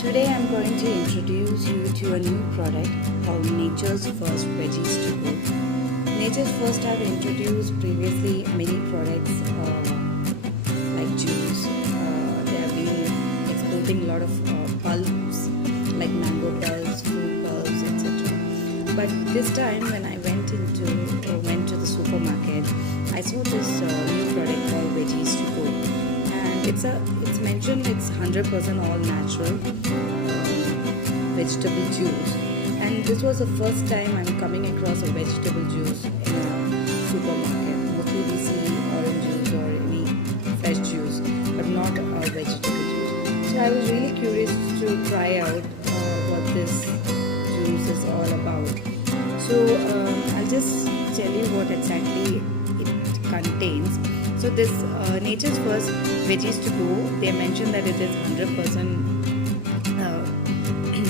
Today I'm going to introduce you to a new product called Nature's First Veggies to Go. Nature's First have introduced previously many products like juice. They have been exporting a lot of pulps like mango pulps, fruit pulps, etc. But this time when I went to the supermarket, I saw this new product called Veggies to Go, and it's mentioned it's 100% all natural vegetable juice. And this was the first time I'm coming across a vegetable juice in a supermarket. Mostly we see orange juice or any fresh juice, but not a vegetable juice. So I was really curious to try out what this juice is all about. So I'll just tell you what exactly it contains. So this Nature's First Veggies to Go, they mentioned that it is 100%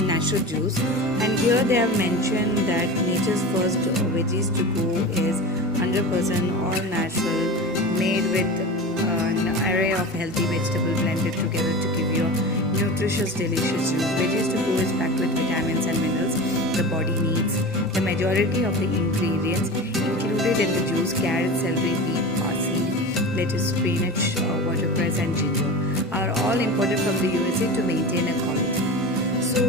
natural juice, and here they have mentioned that Nature's First Veggies to Go is 100% all natural, made with an array of healthy vegetables blended together to give you a nutritious, delicious juice. Veggies to Go is packed with vitamins and minerals the body needs. The majority of the ingredients included in the juice, carrot, celery, beet, parsley, lettuce, spinach, watercress and ginger, are all imported from the USA to maintain a quality. So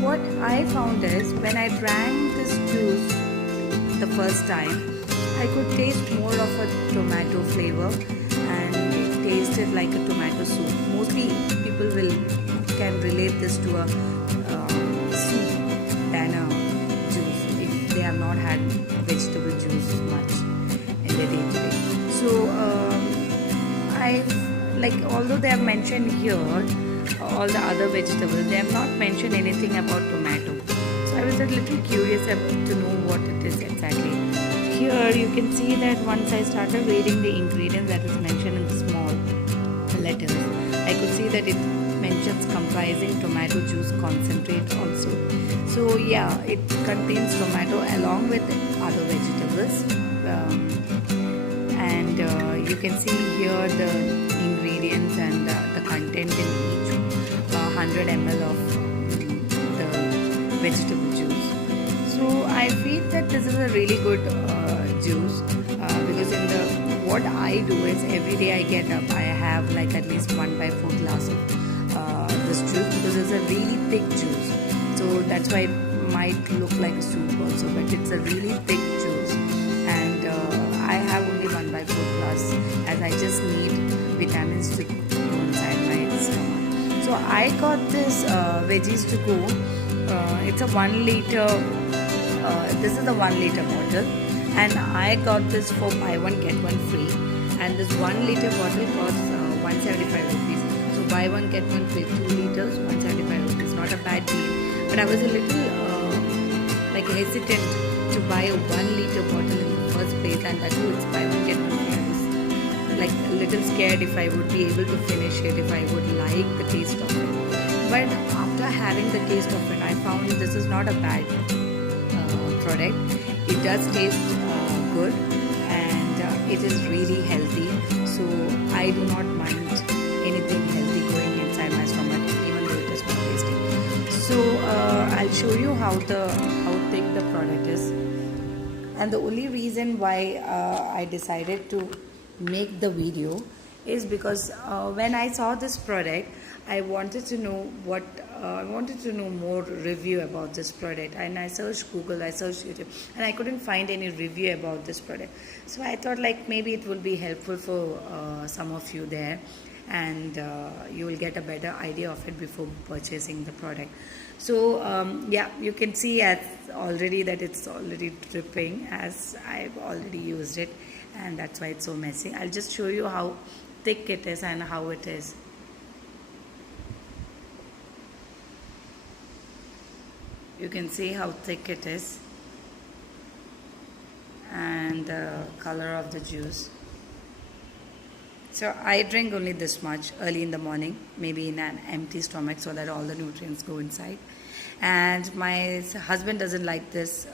what I found is when I drank this juice the first time, I could taste more of a tomato flavor, and it tasted like a tomato soup. Mostly people can relate this to a soup than a juice if they have not had vegetable juice much in their day to day. So although they have mentioned here all the other vegetables, they have not mentioned anything about tomato. So I was a little curious to know what it is exactly. Here you can see that once I started reading the ingredients that is mentioned in the small letters, I could see that it mentions comprising tomato juice concentrate also. So yeah, it contains tomato along with other vegetables. And you can see here the ingredients and the content in each 100 ml of the vegetable juice. So I feel that this is a really good juice because what I do is every day I get up, I have like at least 1/4 glass of this juice because it's a really thick juice. So that's why it might look like a soup also, but it's a really thick juice, and I have only 1/4 glass as I just need vitamins to go inside my stomach. So I got this Veggies to Go. It's a 1 liter. This is the 1 liter bottle, and I got this for buy one get one free. And this 1 liter bottle costs 175 rupees. So buy one get one free, 2 liters, 175 rupees. Not a bad deal. But I was a little hesitant to buy a 1 liter bottle in the first place, and that too it's buy one get one free. I was like a little scared if I would be able to finish it, if I would like the taste of it. But after having the taste of it, I found this is not a bad product. It does taste good, and it is really healthy. So I do not mind anything healthy going inside my stomach, even though it is not tasty. So I'll show you how thick the product is. And the only reason why I decided to make the video is because when I saw this product, I wanted to know more review about this product, and I searched Google, I searched YouTube, and I couldn't find any review about this product. So I thought like maybe it will be helpful for some of you there, and you will get a better idea of it before purchasing the product. So yeah, you can see already that it's already dripping as I've already used it, and that's why it's so messy. I'll just show you how thick it is and how it is. You can see how thick it is and the color of the juice. So I drink only this much early in the morning, maybe in an empty stomach, so that all the nutrients go inside. And my husband doesn't like this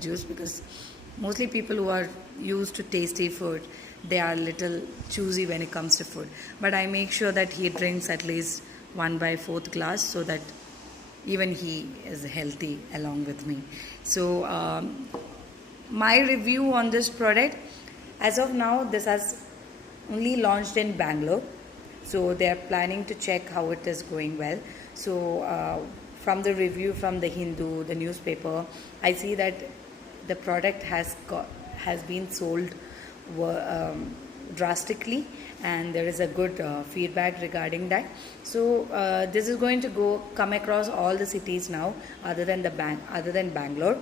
juice because mostly people who are used to tasty food, they are a little choosy when it comes to food. But I make sure that he drinks at least 1/4 glass so that even he is healthy along with me. So my review on this product, as of now, this has only launched in Bangalore, so they are planning to check how it is going well. So from the review from the Hindu, the newspaper, I see that the product has been sold drastically, and there is a good feedback regarding that. So this is going to come across all the cities now, other than Bangalore.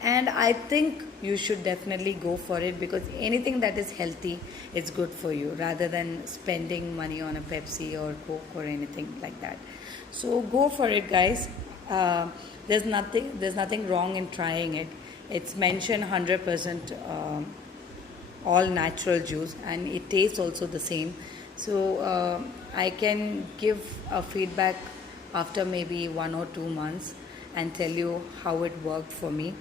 And I think you should definitely go for it, because anything that is healthy is good for you, rather than spending money on a Pepsi or Coke or anything like that. So go for it, guys. There's nothing wrong in trying it. It's mentioned 100% all natural juice, and it tastes also the same. So I can give a feedback after maybe 1 or 2 months and tell you how it worked for me,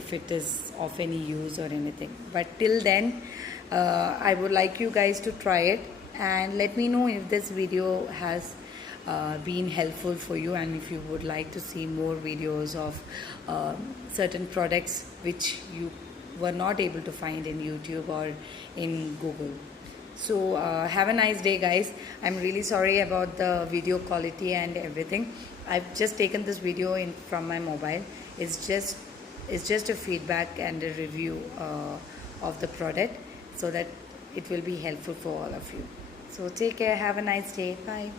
if it is of any use or anything. But till then, I would like you guys to try it and let me know if this video has been helpful for you, and if you would like to see more videos of certain products which you were not able to find in YouTube or in Google. So have a nice day, guys. I'm really sorry about the video quality and everything. I've just taken this video in from my mobile. It's just a feedback and a review of the product, so that it will be helpful for all of you. So take care. Have a nice day. Bye.